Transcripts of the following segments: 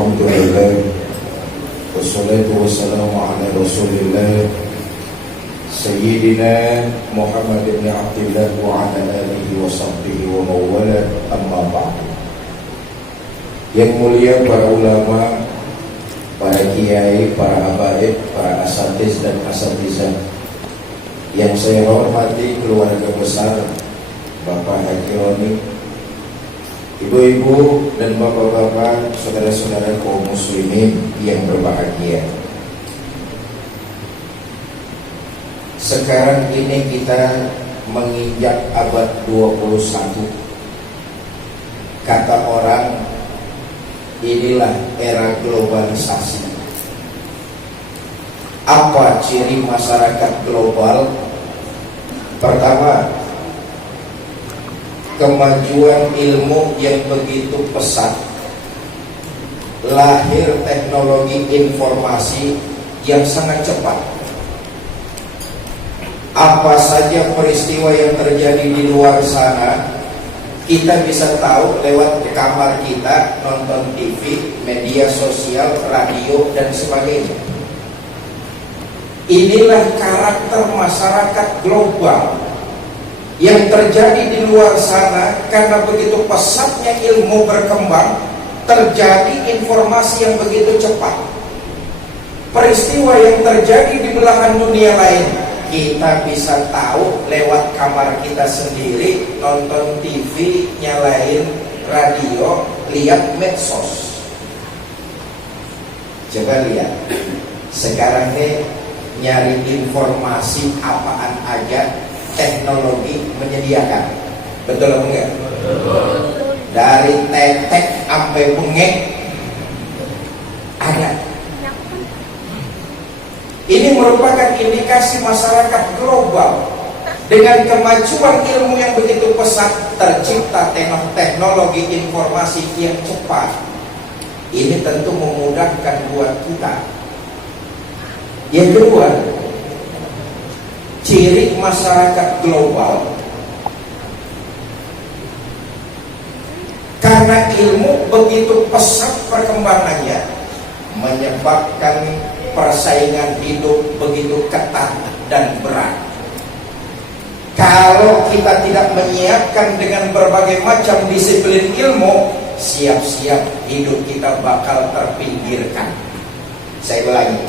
Alhamdulillah, wassalatu wassalamu ala rasulillah Sayyidina Muhammad ibn Abdillah wa ala alihi wa sahbihi wa mawala, amma ba'du. Yang mulia para ulama, para kiai, para habaib, para asatiz dan asatizah yang saya hormati, keluarga besar Bapak Haji Roni, ibu-ibu dan bapak-bapak, saudara-saudara kaum muslimin yang berbahagia. Sekarang ini kita menginjak abad 21. Kata orang, inilah era globalisasi. Apa ciri masyarakat global? Pertama, kemajuan ilmu yang begitu pesat, lahir teknologi informasi yang sangat cepat. Apa saja peristiwa yang terjadi di luar sana, kita bisa tahu lewat kamar kita, nonton TV, media sosial, radio, dan sebagainya. Inilah karakter masyarakat global yang terjadi di luar sana. Karena begitu pesatnya ilmu berkembang, terjadi informasi yang begitu cepat. Peristiwa yang terjadi di belahan dunia lain, kita bisa tahu lewat kamar kita sendiri, nonton TV, nyalain radio, lihat medsos. Coba lihat, sekarang nih nyari informasi apaan aja teknologi menyediakan. Betul apa enggak? Betul. Dari tetek sampai bengek ada. Ini merupakan indikasi masyarakat global. Dengan kemajuan ilmu yang begitu pesat, tercipta teknologi informasi yang cepat. Ini tentu memudahkan buat kita. Yang kedua, ciri masyarakat global, karena ilmu begitu pesat perkembangannya, menyebabkan persaingan hidup begitu ketat dan berat. Kalau kita tidak menyiapkan dengan berbagai macam disiplin ilmu, siap-siap hidup kita bakal terpinggirkan. Saya ulangi,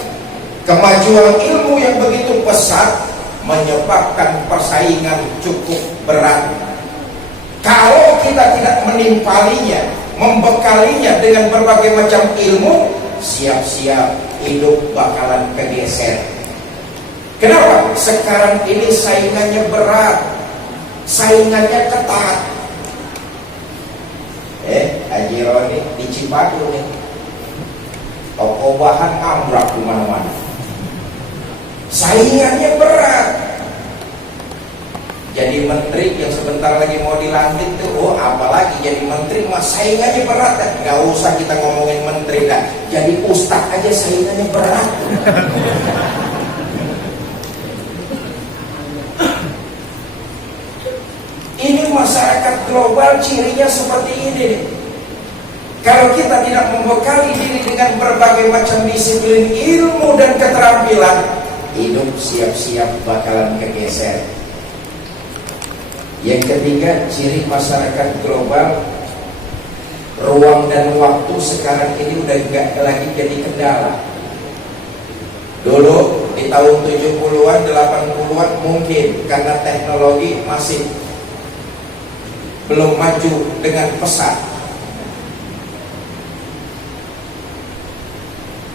kemajuan ilmu yang begitu pesat menyebabkan persaingan cukup berat. Kalau kita tidak menimpalinya, membekalinya dengan berbagai macam ilmu, siap-siap hidup bakalan kegeser. Kenapa? Sekarang ini saingannya berat, saingannya ketat. Haji Roni di Cipatu nih, toko bahan ambrak di mana-mana. Saingannya berat. Jadi menteri yang sebentar lagi mau dilantik tuh, apalagi jadi menteri mah saingannya berat kan? Gak usah kita ngomongin menteri dah, jadi ustaz aja saingannya berat. Ini masyarakat global cirinya seperti ini nih. Kalau kita tidak membekali diri dengan berbagai macam disiplin ilmu dan keterampilan, hidup siap-siap bakalan kegeser. Yang ketiga, ciri masyarakat global, ruang dan waktu sekarang ini udah gak lagi jadi kendala. Dulu di tahun 70-an, 80-an mungkin karena teknologi masih belum maju dengan pesat.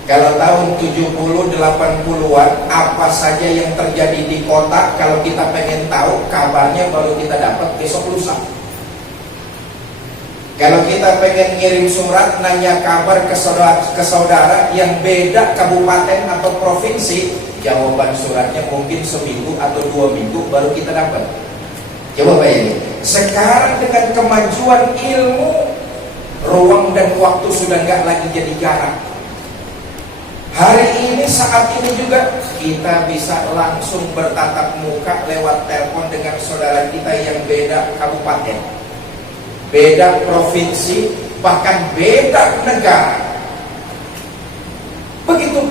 Kalau tahun 70, 80-an, apa saja yang terjadi di kota, kalau kita pengen tahu, kabarnya baru kita dapat besok lusa. Kalau kita pengen ngirim surat, nanya kabar ke saudara yang beda kabupaten atau provinsi, jawaban suratnya mungkin seminggu atau 2 minggu baru kita dapat. Coba bayangin, sekarang dengan kemajuan ilmu, ruang dan waktu sudah nggak lagi jadi jarak. Hari ini, saat ini juga kita bisa langsung bertatap muka lewat telepon dengan saudara kita yang beda kabupaten, beda provinsi, bahkan beda negara.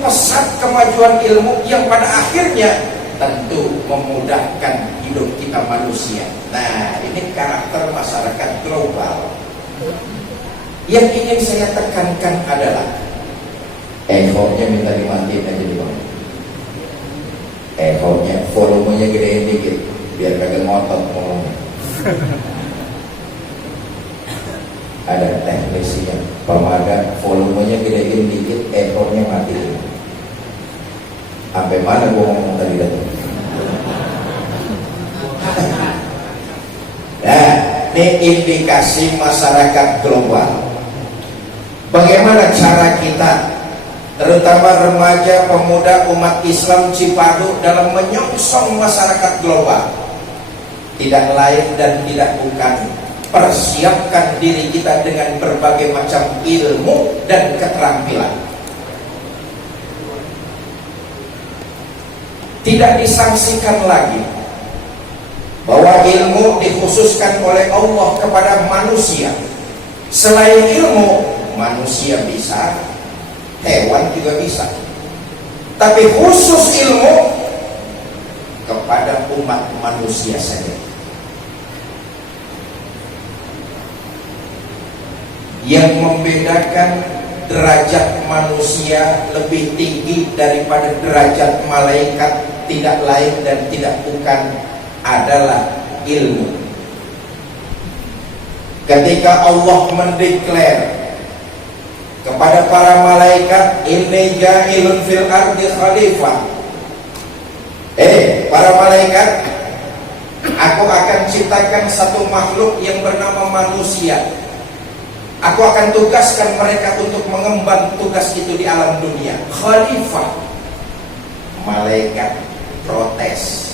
pesat kemajuan ilmu yang pada akhirnya tentu memudahkan hidup kita manusia. Nah, ini karakter masyarakat global. Yang ingin saya tekankan adalah ekornya minta dimatiin aja di bawah. Ekornya, volumenya gedein dikit biar kagak ngotot ngomongnya. Ada teknisnya, pemagang volumenya gedein dikit, ekornya matiin. Sampai mana gua ngomong tadi dah? Nah, ini indikasi masyarakat global. Bagaimana cara kita, terutama remaja, pemuda, umat Islam Cipadu dalam menyongsong masyarakat global? Tidak lain dan tidak bukan persiapkan diri kita dengan berbagai macam ilmu dan keterampilan. Tidak disangsikan lagi bahwa ilmu dikhususkan oleh Allah kepada manusia. Selain ilmu, manusia bisa, hewan juga bisa. Tapi khusus ilmu kepada umat manusia saja. Yang membedakan derajat manusia lebih tinggi daripada derajat malaikat tidak lain dan tidak bukan adalah ilmu. Ketika Allah mendeklar kepada para malaikat, inni ja'ilun fil ardi khalifah, para malaikat, aku akan ciptakan satu makhluk yang bernama manusia. Aku akan tugaskan mereka untuk mengemban tugas itu di alam dunia. Khalifah. Malaikat protes.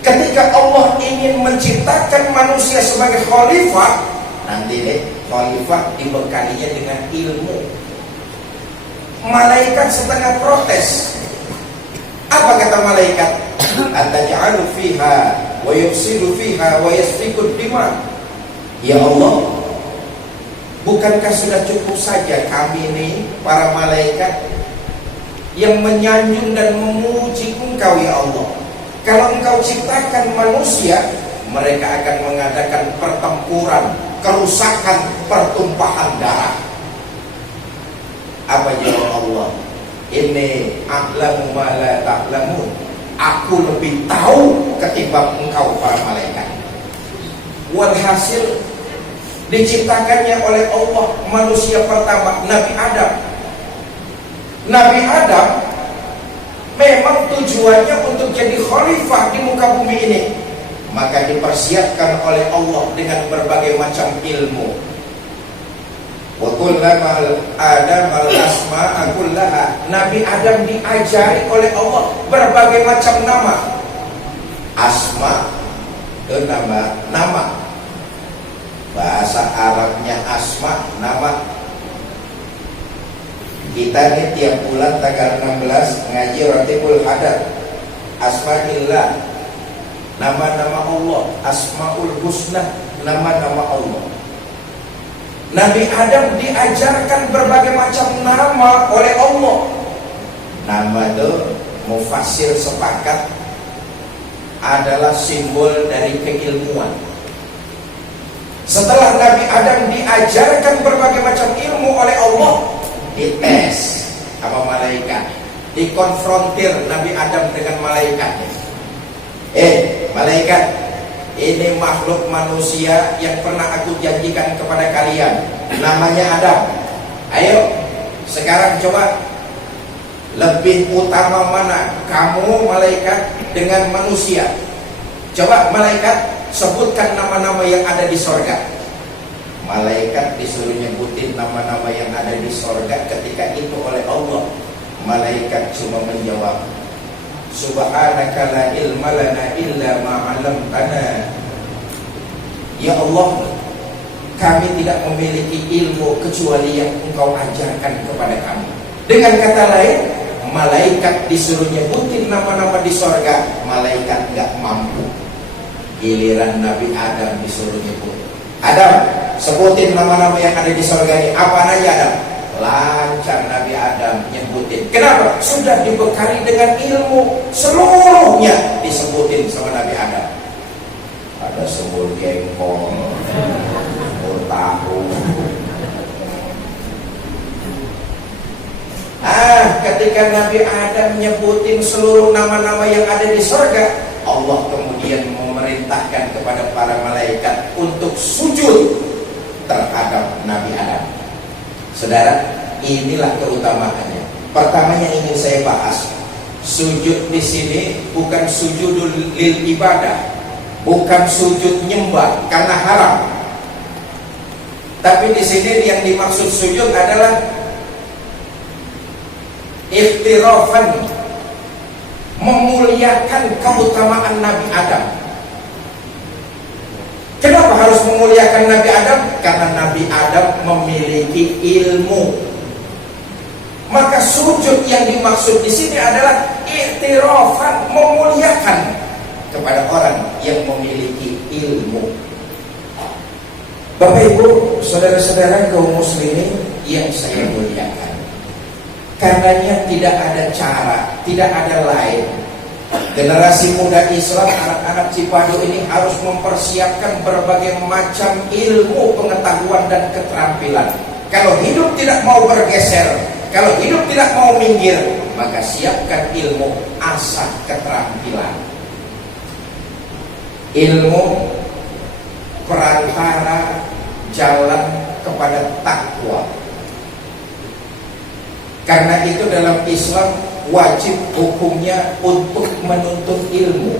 Ketika Allah ingin menciptakan manusia sebagai khalifah, nanti deh khalifah dibekalinya dengan ilmu. Malaikat setengah protes. Apa kata malaikat? Ataj'alu fiha wa yufsidu fiha wa yasfiku dima. Ya Allah, bukankah sudah cukup saja kami ini para malaikat yang menyanjung dan memuji Engkau ya Allah? Kalau Engkau ciptakan manusia, mereka akan mengadakan pertempuran, kerusakan, pertumpahan darah. Apa jawab Allah? Inni a'lamu ma la ta'lamun. Aku lebih tahu ketimbang engkau para malaikat. Walhasil diciptakannya oleh Allah manusia pertama, Nabi Adam. Nabi Adam memang tujuannya untuk jadi khalifah di muka bumi ini. Maka dipersiapkan oleh Allah dengan berbagai macam ilmu. Wa kullama Adam al-asma'a kullaha. Nabi Adam diajari oleh Allah berbagai macam nama. Asma itu nama. Bahasa Arabnya asma, nama. Kita nih tiap bulan tanggal 16 ngaji Ratibul Hadad. Asma'illah, nama-nama Allah. Asmaul Husna, nama-nama Allah. Nabi Adam diajarkan berbagai macam nama oleh Allah. Nama itu mufassir sepakat adalah simbol dari keilmuan. Setelah Nabi Adam diajarkan berbagai macam ilmu oleh Allah, dites sama malaikat, dikonfrontir Nabi Adam dengan malaikatnya. Malaikat, ini makhluk manusia yang pernah aku janjikan kepada kalian, namanya Adam. Ayo, sekarang coba, lebih utama mana kamu malaikat dengan manusia? Coba malaikat sebutkan nama-nama yang ada di sorga. Malaikat disuruh nyebutin nama-nama yang ada di sorga. Ketika itu oleh Allah, malaikat cuma menjawab, Subhanaka la ilma lana illa ma 'allamtana. Ya Allah, kami tidak memiliki ilmu kecuali yang Engkau ajarkan kepada kami. Dengan kata lain, malaikat disuruh nyebutin nama-nama di sorga, malaikat nggak mampu. Giliran Nabi Adam disuruh nyebut, Adam, sebutin nama-nama yang ada di sorga ini. Apa aja Adam? lancar Nabi Adam nyebutin. Kenapa? Sudah dibekali dengan ilmu, seluruhnya disebutin sama Nabi Adam. Ada sebul jengkol, sebul tahu. Ketika Nabi Adam nyebutin seluruh nama-nama yang ada di surga, Allah kemudian memerintahkan kepada para malaikat untuk sujud terhadap Nabi Adam. Saudara, inilah keutamaannya. Pertama yang ingin saya bahas, sujud di sini bukan sujudul lil ibadah, bukan sujud nyembah karena haram. Tapi di sini yang dimaksud sujud adalah iftirafan, memuliakan keutamaan Nabi Adam. Kenapa harus memuliakan Nabi Adam? Karena Nabi Adam memiliki ilmu. Maka sujud yang dimaksud di sini adalah iftirafan, memuliakan kepada orang yang memiliki ilmu. Bapak Ibu, saudara-saudara kaum muslimin yang saya muliakan, karenanya tidak ada cara, tidak ada lain. Generasi muda Islam, anak-anak Cipadu ini harus mempersiapkan berbagai macam ilmu, pengetahuan dan keterampilan. Kalau hidup tidak mau bergeser, kalau hidup tidak mau minggir, maka siapkan ilmu, asah keterampilan. Ilmu perantara jalan kepada takwa. Karena itu dalam Islam wajib hukumnya untuk menuntut ilmu.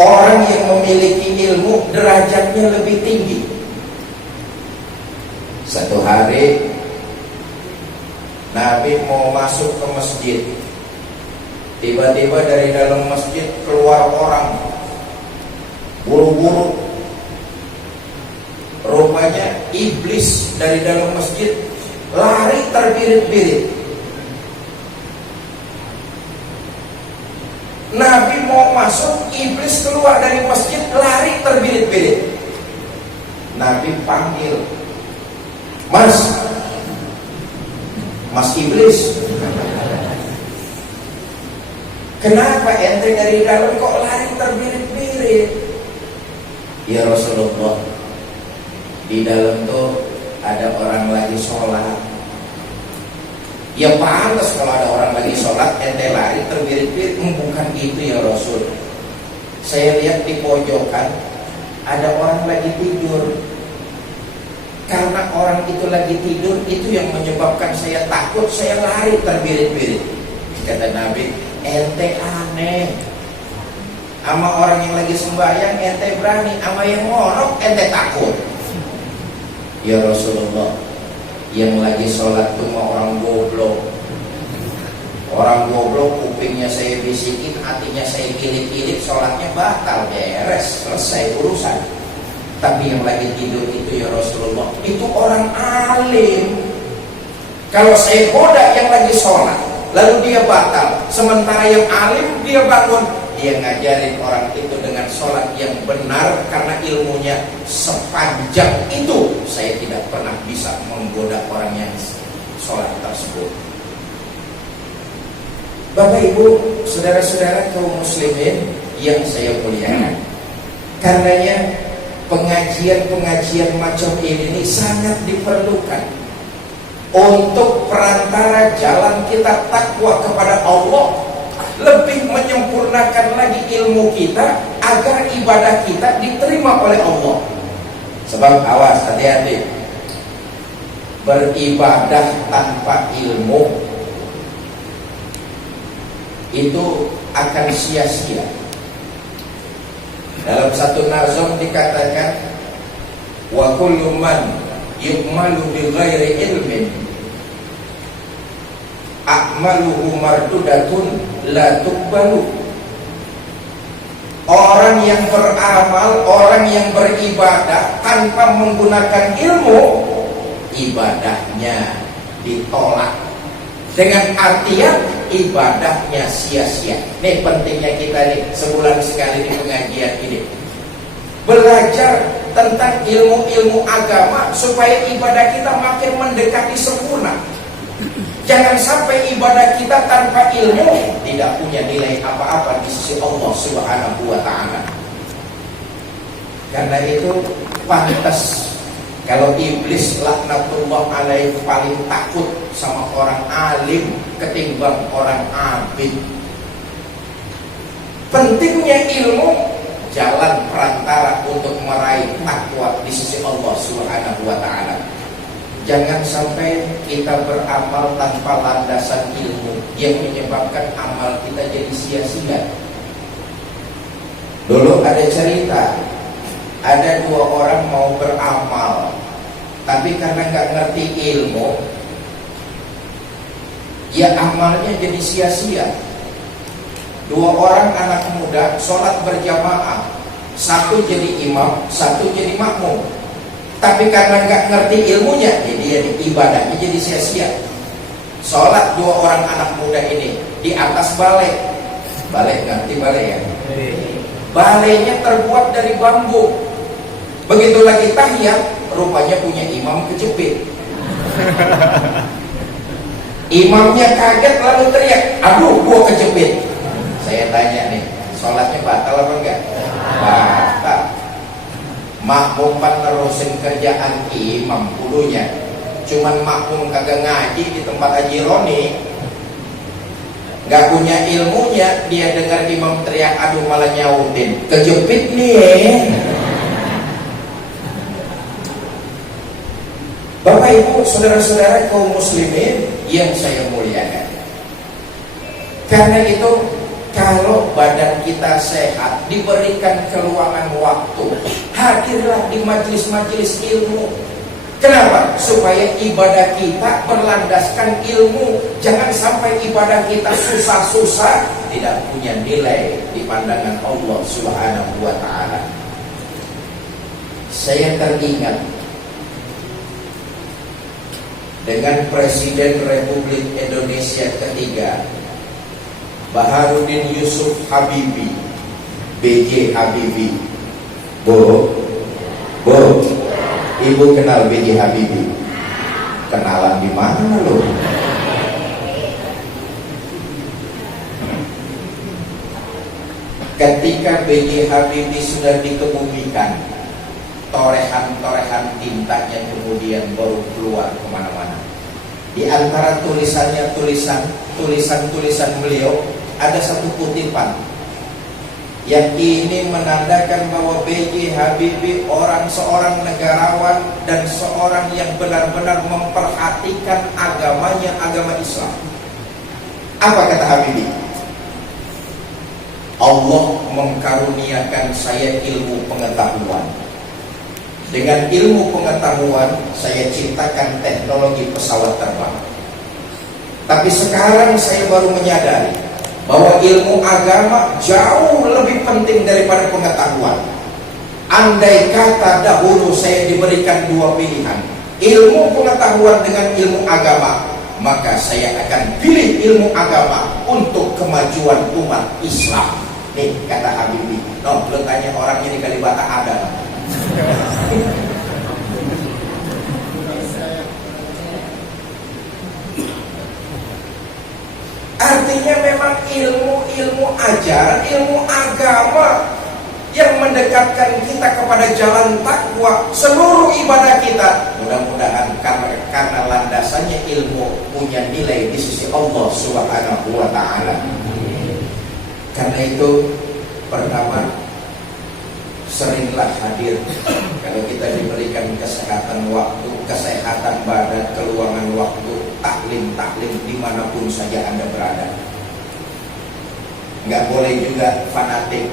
Orang yang memiliki ilmu derajatnya lebih tinggi. Satu hari Nabi mau masuk ke masjid. Tiba-tiba dari dalam masjid keluar orang buru-buru. Rupanya iblis dari dalam masjid lari terbirit-birit. Nabi mau masuk, iblis keluar dari masjid lari terbirit-birit. Nabi panggil, Mas Iblis, kenapa ente dari dalam kok lari terbirit-birit? Ya Rasulullah, di dalam tuh ada orang lagi sholat. Ya pantas kalau ada orang lagi sholat ente lari terbirit-birit. Bukan gitu ya Rasul. Saya lihat di pojokan ada orang lagi tidur. Karena orang itu lagi tidur, itu yang menyebabkan saya takut, saya lari terbirit-birit. Kata Nabi, ente aneh. Sama orang yang lagi sembahyang ente berani, sama yang ngorok ente takut. Ya Rasulullah, yang lagi sholat itu mah orang goblok. Orang goblok kupingnya saya bisikin, hatinya saya kilit-kilit, sholatnya batal, beres, selesai urusan. Tapi yang lagi tidur itu ya Rasulullah, itu orang alim. Kalau saya goda yang lagi sholat, lalu dia batal, sementara yang alim dia bangun, dia ngajarin orang itu dengan sholat yang benar. Karena ilmunya sepanjang itu, saya tidak pernah bisa menggoda orang yang sholat tersebut. Bapak Ibu, saudara-saudara kaum muslimin yang saya muliakan, karenanya pengajian-pengajian macam ini sangat diperlukan untuk perantara jalan kita takwa kepada Allah, lebih menyempurnakan lagi ilmu kita agar ibadah kita diterima oleh Allah. Sebab awas, hati-hati, beribadah tanpa ilmu itu akan sia-sia. Dalam satu nazam dikatakan, wa kullu man yu'malu bi ghairi ilmin a'maluhu mardudatun la tuqbalu. Orang yang beramal, orang yang beribadah tanpa menggunakan ilmu, ibadahnya ditolak. Dengan artian ibadahnya sia-sia. Ini pentingnya kita nih sebulan sekali di pengajian ini, belajar tentang ilmu-ilmu agama supaya ibadah kita makin mendekati sempurna. Jangan sampai ibadah kita tanpa ilmu tidak punya nilai apa-apa di sisi Allah Subhanahu wa ta'ala. Karena itu pantas kalau iblis laknatullah alaih paling takut sama orang alim ketimbang orang abid. Pentingnya ilmu jalan perantara untuk meraih takwa di sisi Allah Subhanahu wa ta'ala. Jangan sampai kita beramal tanpa landasan ilmu yang menyebabkan amal kita jadi sia-sia. Dulu ada cerita, ada dua orang mau beramal, tapi karena nggak ngerti ilmu, ya amalnya jadi sia-sia. Dua orang anak muda sholat berjamaah, satu jadi imam, satu jadi makmum. Tapi karena nggak ngerti ilmunya, jadi ibadahnya jadi sia-sia. Sholat dua orang anak muda ini di atas balai. Balai, ngerti balai ya? Balainya terbuat dari bambu. Begitu lagi tahiyat, rupanya punya imam kejepit. Imamnya kaget lalu teriak, aduh gua kejepit. Saya tanya nih, sholatnya batal apa enggak? Batal. Makmum pan nerusin kerjaan imam dulunya. Cuman makmum kagak ngaji di tempat Haji Roni, gak punya ilmunya, dia dengar imam teriak aduh malah nyautin, kejepit nih. Bapak ibu saudara-saudara kaum muslimin yang saya muliakan, karena itu kalau badan kita sehat, diberikan keluangan waktu, hadirlah di majelis-majelis ilmu. Kenapa? Supaya ibadah kita berlandaskan ilmu. Jangan sampai ibadah kita susah-susah, tidak punya nilai di pandangan Allah Subhanahu wa ta'ala. Saya teringat dengan Presiden Republik Indonesia ketiga, Baharudin Yusuf Habibie, B.J. Habibie. Bu, ibu kenal B.J. Habibie? Kenalan di mana lo? Ketika B.J. Habibie sudah dikebumikan, torehan-torehan tintanya kemudian baru keluar kemana-mana. Di antara tulisan-tulisan beliau ada satu kutipan yang ini menandakan bahwa B.J. Habibie seorang negarawan dan seorang yang benar-benar memperhatikan agamanya, agama Islam. Apa kata Habibie? Allah mengkaruniakan saya ilmu pengetahuan. Dengan ilmu pengetahuan saya ciptakan teknologi pesawat terbang. Tapi sekarang saya baru menyadari bahwa ilmu agama jauh lebih penting daripada pengetahuan. Andai kata dahulu saya diberikan dua pilihan, ilmu pengetahuan dengan ilmu agama, maka saya akan pilih ilmu agama untuk kemajuan umat Islam. Nih kata Habibie. No, lu tanya orangnya di Kalibata ada. Artinya memang ilmu ajaran, ilmu agama yang mendekatkan kita kepada jalan takwa seluruh ibadah kita. Mudah-mudahan karena landasannya ilmu punya nilai di sisi Allah Subhanahu wa ta'ala. Karena itu pertama, seringlah hadir. Kalau kita diberikan kesehatan waktu, kesehatan badan, keluangan waktu, taklim dimanapun saja Anda berada. Nggak boleh juga fanatik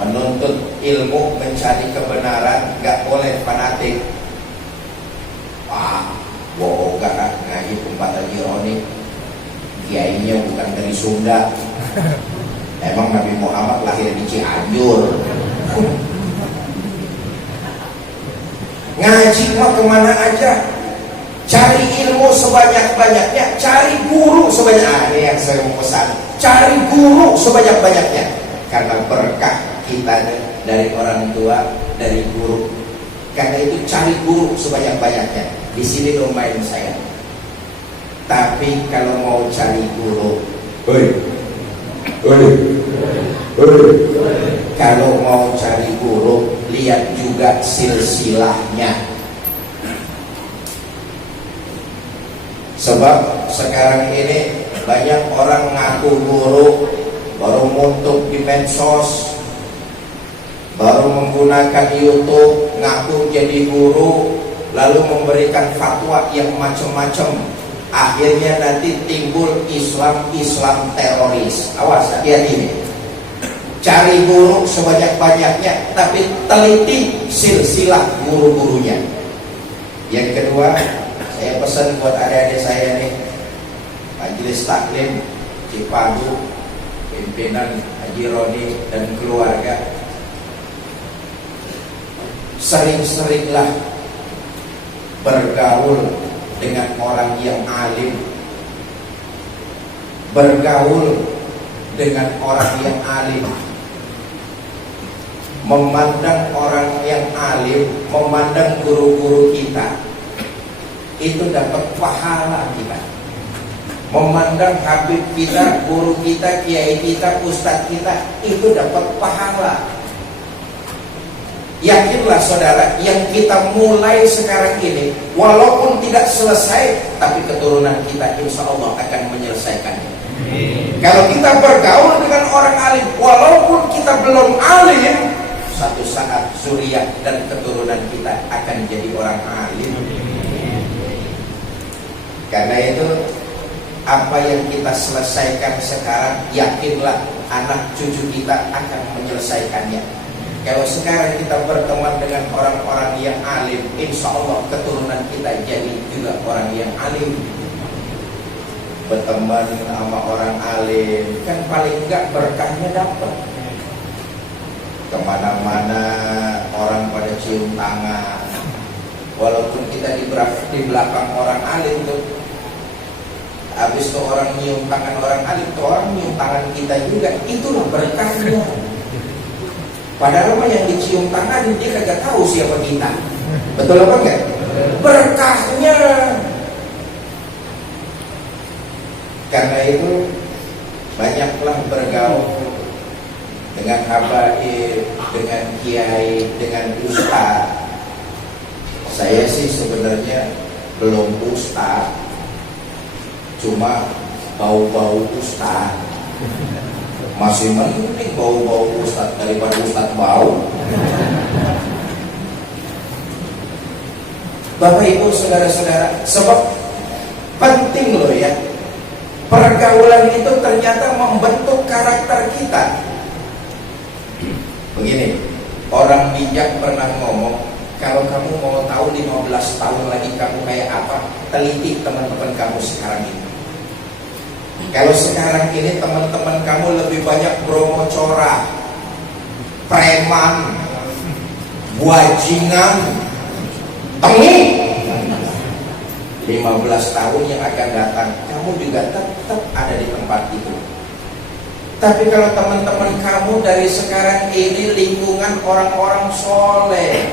menuntut ilmu, mencari kebenaran. Nggak boleh fanatik. Bohong gak ngaji tempat Haji Roni, kiainya bukan dari Sunda. Emang Nabi Muhammad lahir di Cianjur. Ngaji mah kemana aja, cari ilmu sebanyak-banyaknya, cari guru sebanyak. Ini yang saya mau pesan, cari guru sebanyak-banyaknya. Karena berkah kita dari orang tua, dari guru. Karena itu cari guru sebanyak-banyaknya. Di sini domain saya. Tapi kalau mau cari guru, kalau mau cari guru, lihat juga silsilahnya. Sebab sekarang ini banyak orang ngaku guru, baru muntuk di medsos, baru menggunakan YouTube, ngaku jadi guru, lalu memberikan fatwa yang macam-macam. Akhirnya nanti timbul Islam teroris. Awas, hati-hati ini. Cari guru sebanyak-banyaknya, tapi teliti silsilah guru-gurunya. Yang kedua, saya pesan buat adik-adik saya nih, Majelis Taklim Cipagu, pimpinan Haji Roni dan keluarga, sering-seringlah bergaul dengan orang yang alim, bergaul dengan orang yang alim, memandang orang yang alim, memandang guru-guru kita, itu dapat pahala kita. Memandang habib kita, guru kita, kiai kita, ustadz kita, itu dapat pahala. Yakinlah saudara, yang kita mulai sekarang ini, walaupun tidak selesai, tapi keturunan kita insya Allah akan menyelesaikannya. Kalau kita bergaul dengan orang alim, walaupun kita belum alim, satu saat zuriat dan keturunan kita akan jadi orang alim. Karena itu, apa yang kita selesaikan sekarang, yakinlah anak cucu kita akan menyelesaikannya. Kalau sekarang kita berteman dengan orang-orang yang alim, insya Allah keturunan kita jadi juga orang yang alim. Berteman sama orang alim, kan paling enggak berkahnya dapat. Kemana-mana orang pada cium tangan. Walaupun kita di belakang orang alim tuh, habis tuh orang nyium tangan orang alim, tuh orang nyium tangan kita juga. Itulah berkahnya. Padahal yang dicium tangan dia kagak tahu siapa kita. Betul apa enggak? Berkahnya. Karena itu banyaklah bergaul dengan habaib, dengan kiai, dengan ustaz. Saya sih sebenarnya belum ustaz, cuma bau-bau ustaz. Masih mending bau-bau ustaz daripada ustaz bau. Bapak Ibu saudara-saudara, sebab penting loh ya, pergaulan itu ternyata membentuk karakter kita. Begini, orang bijak pernah ngomong, kalau kamu mau tahu 15 tahun lagi kamu kayak apa, teliti teman-teman kamu sekarang ini. Kalau sekarang ini teman-teman kamu lebih banyak bromocora, preman, buajingan, tengik, 15 tahun yang akan datang kamu juga tetap ada di tempat itu. Tapi kalau teman-teman kamu dari sekarang ini lingkungan orang-orang soleh,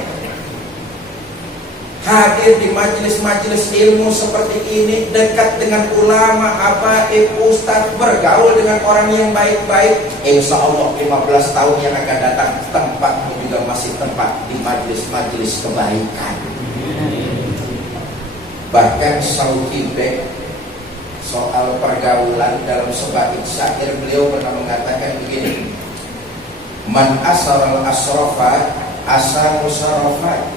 hadir di majelis-majelis ilmu seperti ini, dekat dengan ulama, habaib, ustaz, bergaul dengan orang yang baik-baik, insya Allah 15 tahun yang akan datang tempatmu juga masih tempat di majelis-majelis kebaikan. Bahkan Sauki Bek soal pergaulan dalam sebaik syair beliau pernah mengatakan begini, man asral asrofa asa musarofat.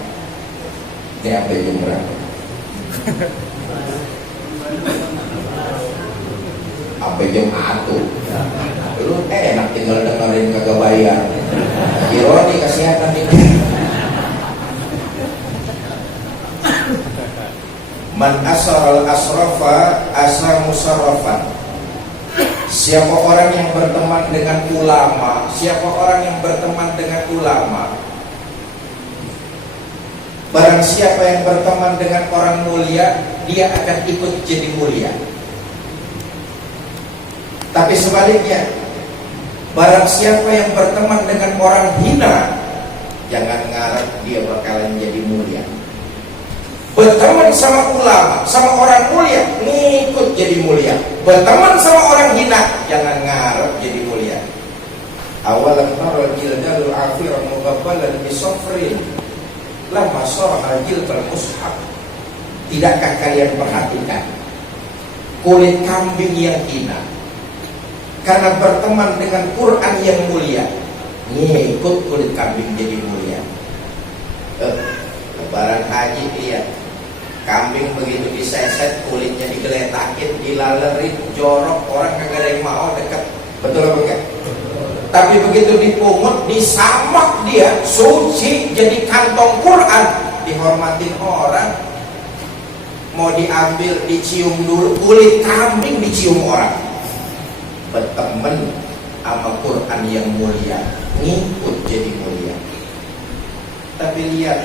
Ini apa jam berapa? Apa jam atu? Lu enak tinggal dengerin kagak bayar. Ironi kesehatan itu. Man asral asrafa asa musarrafan. Siapa orang yang berteman dengan ulama, siapa orang yang berteman dengan ulama, barang siapa yang berteman dengan orang mulia, dia akan ikut jadi mulia. Tapi sebaliknya, barang siapa yang berteman dengan orang hina, jangan ngarep dia bakalan jadi mulia. Berteman sama ulama, sama orang mulia, ngikut jadi mulia. Berteman sama orang hina, jangan ngarep jadi mulia. Awalan tara jildal afir muqabbalan bisafrin lamma sara jildal mushaf. Tidakkah kalian perhatikan kulit kambing yang hina karena berteman dengan Quran yang mulia, ngikut kulit kambing jadi mulia. Lebaran haji lihat kambing begitu diseset, kulitnya digeletakin, dilalerin, jorok, orang kagak ada yang mau dekat. Betul apa enggak? Tapi begitu dipungut, disamak dia, suci, jadi kantong Quran, dihormatin orang. Mau diambil, dicium dulu, kulit kambing dicium orang. Berteman sama Quran yang mulia, ngikut jadi mulia. Tapi lihat,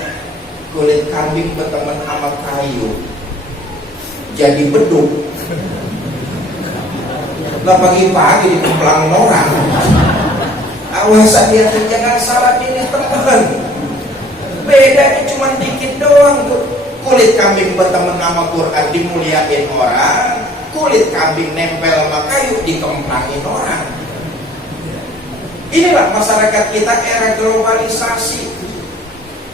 kulit kambing berteman sama kayu, jadi beduk. Lah pagi-pagi dikemplang orang. Awas hati-hati, jangan salah pilih teman. Bedanya cuma dikit doang tuh. Kulit kambing berteman sama Quran dimuliain orang, kulit kambing nempel sama kayu dikemplangin orang. Inilah masyarakat kita era globalisasi.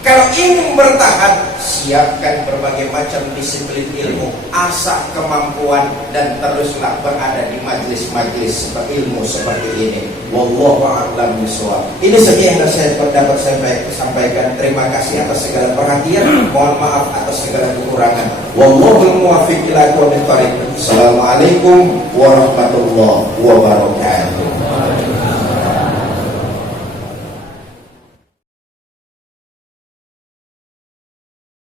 Kalau ingin bertahan, siapkan berbagai macam disiplin ilmu, asah kemampuan, dan teruslah berada di majlis-majlis ilmu seperti ini. Wallahu a'lam bishawab. Ini saja yang saya dapat sampaikan. Terima kasih atas segala perhatian. Mohon maaf atas segala kekurangan. Wallahul muwaffiq ila aqwamit thoriq. Assalamualaikum warahmatullahi wabarakatuh.